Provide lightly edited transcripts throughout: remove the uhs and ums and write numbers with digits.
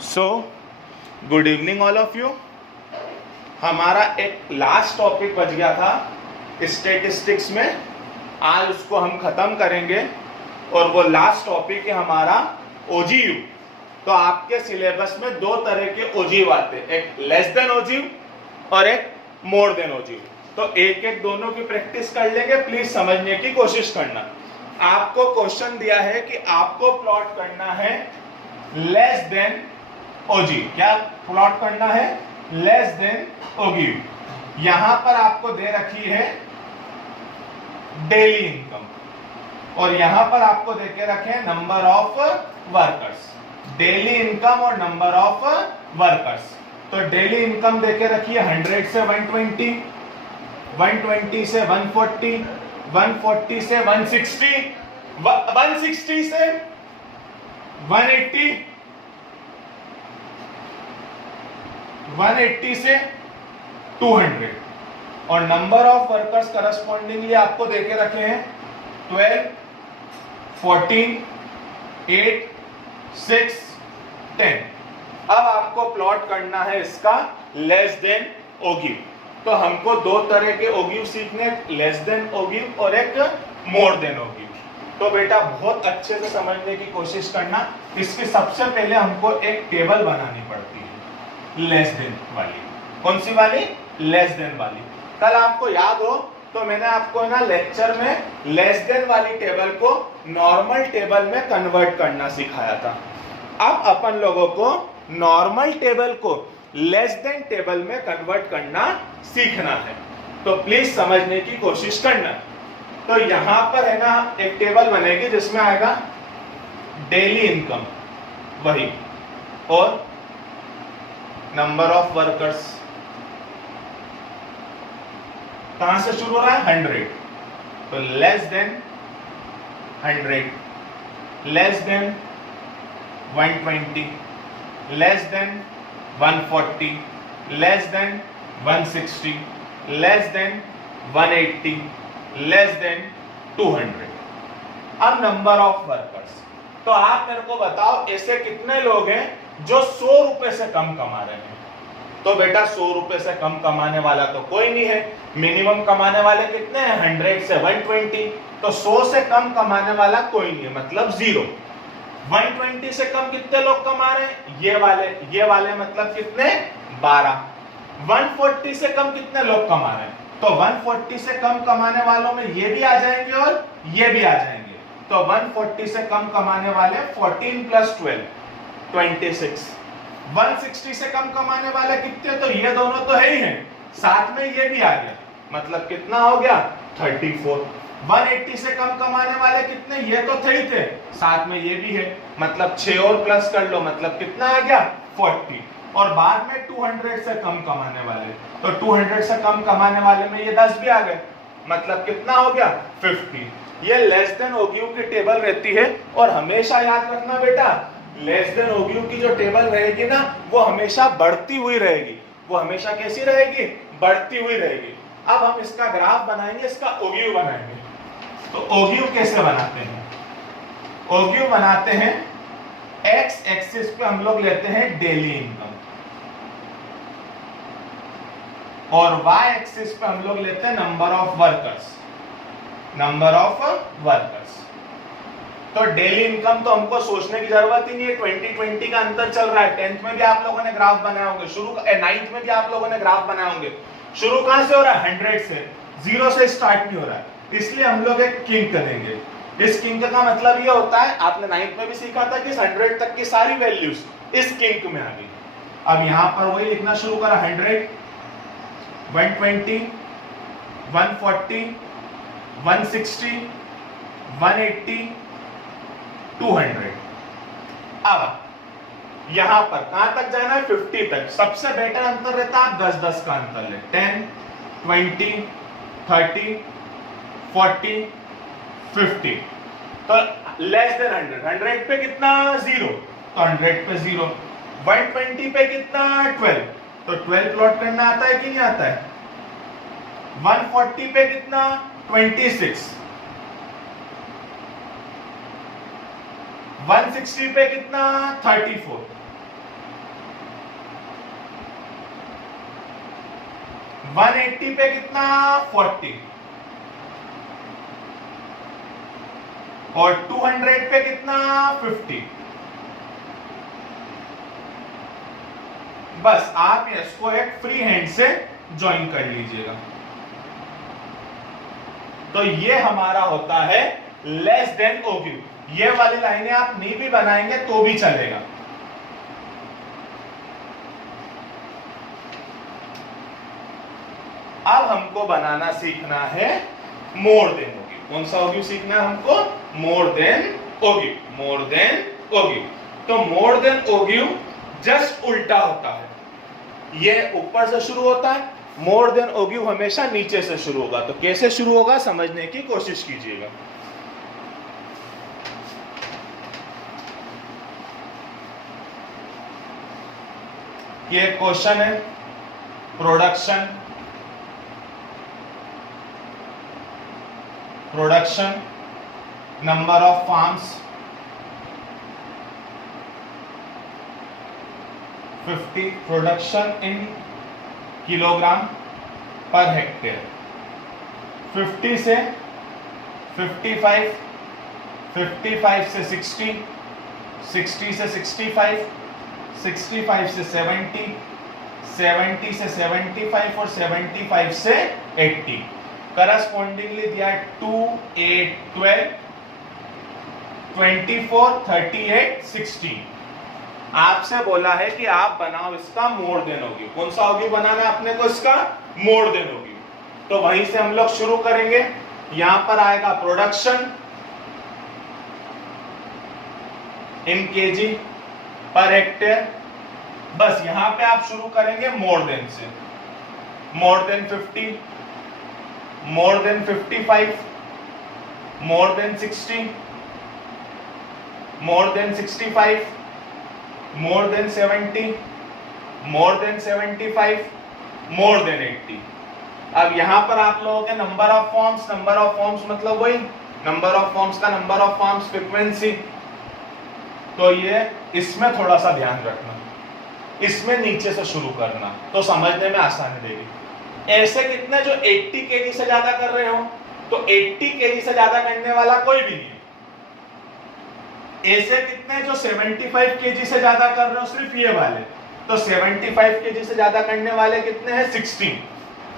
So good evening all of you. हमारा एक last topic बच गया था स्टैटिस्टिक्स में, आज उसको हम खत्म करेंगे और वो लास्ट टॉपिक है हमारा ओजीयू। तो आपके सिलेबस में दो तरह के ओजीयू आते हैं, एक लेस देन ओजीयू और एक मोर देन ओजीयू। तो एक एक दोनों की प्रैक्टिस कर लेंगे, प्लीज समझने की कोशिश करना। आपको क्वेश्चन दिया है कि आपको प्लॉट करना है लेस देन ओजीयू। क्या प्लॉट करना है? Less than OGU. यहां पर आपको दे रखी है डेली इनकम और यहां पर आपको देके रखे हैं number of workers. Daily income और नंबर ऑफ वर्कर्स। तो डेली इनकम देके रखी है 100 से 120, 120 से 140, 140 से 160, 160 से 180, 180 से 200 और नंबर ऑफ वर्कर्स करस्पॉन्डिंगली आपको देके रखे हैं 12, 14, 8, 6, 10। अब आपको प्लॉट करना है इसका लेस देन ओजीयू। तो हमको दो तरह के ओजीयू सीखने, लेस देन ओजीयू और एक मोर देन ओजीयू। तो बेटा बहुत अच्छे से समझने की कोशिश करना। इसकी सबसे पहले हमको एक टेबल बनानी पड़ती है लेस देन वाली। कौन सी वाली? लेस देन वाली। कल आपको याद हो तो मैंने आपको ना लेक्चर में लेस देन वाली टेबल को नॉर्मल टेबल में कन्वर्ट करना सिखाया था। अब अपन लोगों को नॉर्मल टेबल को लेस देन टेबल में कन्वर्ट करना सीखना है। तो प्लीज समझने की कोशिश करना। तो यहां पर है ना एक टेबल बनेगी जिसमें आएगा डेली इनकम वही और नंबर ऑफ वर्कर्स। कहां से शुरू हो रहा है? 100। तो less than 100, less than 120, less than 140, less than 160, less than 180, less than 200। अब नंबर ऑफ वर्कर्स। तो आप मेरे को बताओ ऐसे कितने लोग हैं जो 100 रुपए से कम कमा रहे हैं? तो बेटा 100 रुपए से कम कमाने वाला तो कोई नहीं है। मिनिमम कमाने वाले कितने हैं? 100 से 120। तो 100 से कम कमाने वाला कोई नहीं है, मतलब 0। 120 से कम कितने लोग कमा रहे हैं? ये वाले मतलब कितने? 12। 140 से कम कितने लोग कमा रहे हैं? तो 140 से कम कमाने वालों में ये भी आ जाएंगे और ये भी आ जाएंगे। तो 140 से कम कमाने वाले 14 + 12 26। 160 से कम कमाने वाले कितने? तो ये दोनों तो है ही हैं, साथ में ये भी आ गया, मतलब कितना हो गया? 34। 180 से कम कमाने वाले कितने? ये तो थे ही थे, साथ में ये भी है, मतलब 6 और प्लस कर लो, मतलब कितना आ गया? 40। और बाद में 200 से कम कमाने वाले, तो 200 से कम कमाने वाले में ये 10 भी आ गए, मतलब कितना हो गया? 50। ये लेस देन ओजीयू की टेबल रहती है। और हमेशा याद रखना बेटा, लेस देन ओजीयू की जो टेबल रहेगी ना वो हमेशा बढ़ती हुई रहेगी। वो हमेशा कैसी रहेगी? बढ़ती हुई रहेगी। अब हम इसका ग्राफ बनाएंगे, इसका ओजीयू बनाएंगे। तो ओजीयू कैसे बनाते हैं? ओजीयू बनाते हैं एक्स एक्सिस पे हम लोग लेते हैं डेली इनकम और वाई एक्सिस पे हम लोग लेते हैं number of workers. Number of workers. तो डेली इनकम तो हमको सोचने की जरूरत ही नहीं है, 2020 का अंतर चल रहा है। 10th में भी आप लोगों ने ग्राफ बनाए होंगे, 9th में भी आप लोगों ने ग्राफ बनाए होंगे। शुरू कहां से हो रहा है? 100 से, 0 से स्टार्ट नहीं हो रहा है। इसलिए हम लोग एक किंक करेंगे। इस किंक का मतलब ये होता है, आपने 9th में भी सीखा था कि 100 तक की सारी वैल्यूज इस किंक में आ गई। अब यहां पर वही लिखना शुरू करा, 100, 120, 140, 160, 180, 200। अब यहां पर कहां तक जाना है? 50 तक। सबसे बेटर अंतर रहता है 10-10 का अंतर ले, 10, 20, 30, 40, 50। तो लेस देन 100, 100 पे कितना? 0, तो 100 पे 0। 120 पे कितना? 12, तो 12 प्लॉट करना आता है कि नहीं आता है? 140 पे कितना? 26। 160 पे कितना 34, 180 पे कितना 40 और 200 पे कितना 50। बस आप इसको एक फ्री हैंड से ज्वाइन कर लीजिएगा। तो ये हमारा होता है लेस देन OQ। ये वाली लाइनें आप नहीं भी बनाएंगे तो भी चलेगा। अब हमको बनाना सीखना है मोर देन OQ। कौन सा OQ सीखना है हमको? More than OQ। More than OQ। तो मोर देन OQ जस्ट उल्टा होता है। ये ऊपर से शुरू होता है, मोर देन OQ हमेशा नीचे से शुरू होगा। तो कैसे शुरू होगा समझने की कोशिश कीजिएगा। ये क्वेश्चन है, production number of farms 50, production in kilogram per hectare. 50 से 55, 55 से 60, 60 से 65, 65 से 70, 70 से 75 और 75 से 80। करस्पॉन्डिंगली दिया 2, 8, 12, 24, 38, 16। आपसे बोला है कि आप बनाओ इसका मोर देन OQ। कौन सा OQ बनाना है अपने को? इसका मोर देन OQ। तो वहीं से हम लोग शुरू करेंगे। यहां पर आएगा production in KG per hectare. बस यहां पे आप शुरू करेंगे मोर देन से। More than 50, more than 55, more than 60, more than 65, more than 70, more than 75, more than 80। अब यहां पर आप लोगों के नंबर ऑफ फॉर्म्स मतलब वही नंबर ऑफ फॉर्म्स का नंबर ऑफ फॉर्म्स फ्रीक्वेंसी। तो ये इसमें थोड़ा सा ध्यान रखना, इसमें नीचे से शुरू करना तो समझने में आसानी देगी। ऐसे कितने जो 80 kg से ज्यादा कर रहे हो, तो 80 kg से ज्यादा करने वाला कोई भी नहीं। ऐसे कितने जो 75 kg से ज्यादा कर रहे हो, सिर्फ ये वाले, तो 75 kg से ज्यादा करने वाले कितने हैं? 16।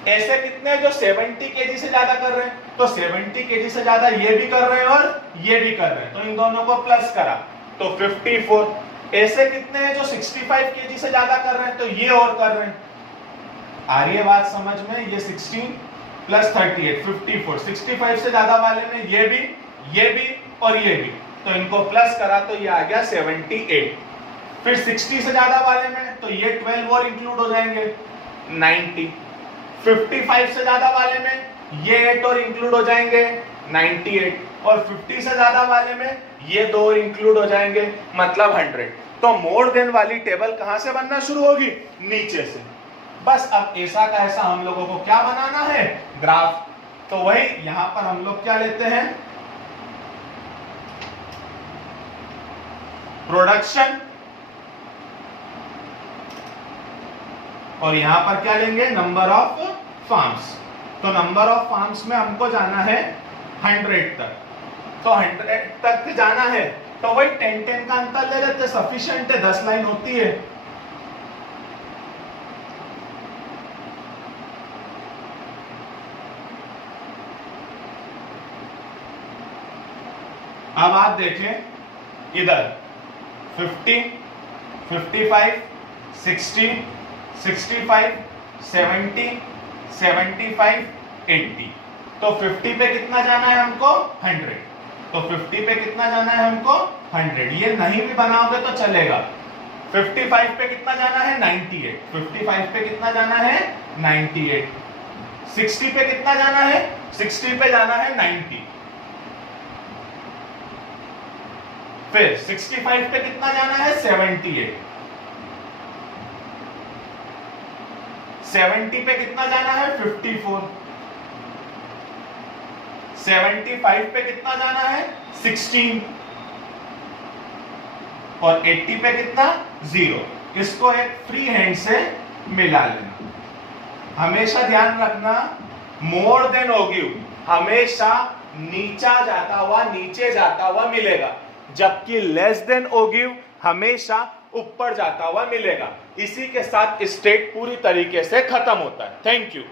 ऐसे कितने जो 70 kg से ज्यादा कर रहे हैं, तो 70 kg से ज्यादा ये भी कर रहे हैं और ये भी कर रहे हैं, तो इन दोनों को प्लस करा तो 54। ऐसे कितने हैं जो 65 kg से ज्यादा कर रहे हैं, तो ये और कर रहे हैं। आ रही है बात समझ में? ये 16 प्लस 38 54। 65 से ज्यादा वाले में ये भी और ये भी, तो इनको प्लस करा तो ये आ गया 78। फिर 60 से ज्यादा वाले में तो ये 12 और इंक्लूड हो जाएंगे 90। 55 से ज्यादा वाले में ये 8 और इंक्लूड हो जाएंगे 98। और 50 से ज्यादा वाले में ये 2 और इंक्लूड हो जाएंगे मतलब 100। तो मोर देन वाली टेबल कहां से बनना शुरू होगी? नीचे से। बस अब ऐसा का ऐसा हम लोगों को क्या बनाना है? ग्राफ। तो वही यहां पर हम लोग क्या लेते हैं? प्रोडक्शन, और यहां पर क्या लेंगे? Number of farms. तो नंबर ऑफ फार्म्स में हमको जाना है 100 तक। तो 100 तक जाना है तो वही 10-10 का अंतर ले लेते, सफिशिएंट है, 10 लाइन होती है। अब आप देखें इधर 50, 55, 60, 65, 70, 75, 80। तो 50 पे कितना जाना है हमको? 100। तो 50 पे कितना जाना है हमको? 100। ये नहीं भी बनाओगे तो चलेगा। 55 पे कितना जाना है? 98। 55 पे कितना जाना है? 98। 60 पे कितना जाना है? 60 पे जाना है 90। फिर 65 पे कितना जाना है? 78। 70 पे कितना जाना है? 54। 75 पे कितना जाना है? 16। और 80 पे कितना? 0। इसको एक फ्री हैंड से मिला लेना। हमेशा ध्यान रखना, मोर देन ओगिव हमेशा नीचा जाता हुआ, नीचे जाता हुआ मिलेगा, जबकि लेस देन ओगिव हमेशा ऊपर जाता हुआ मिलेगा। इसी के साथ स्टेट पूरी तरीके से खत्म होता है। Thank you.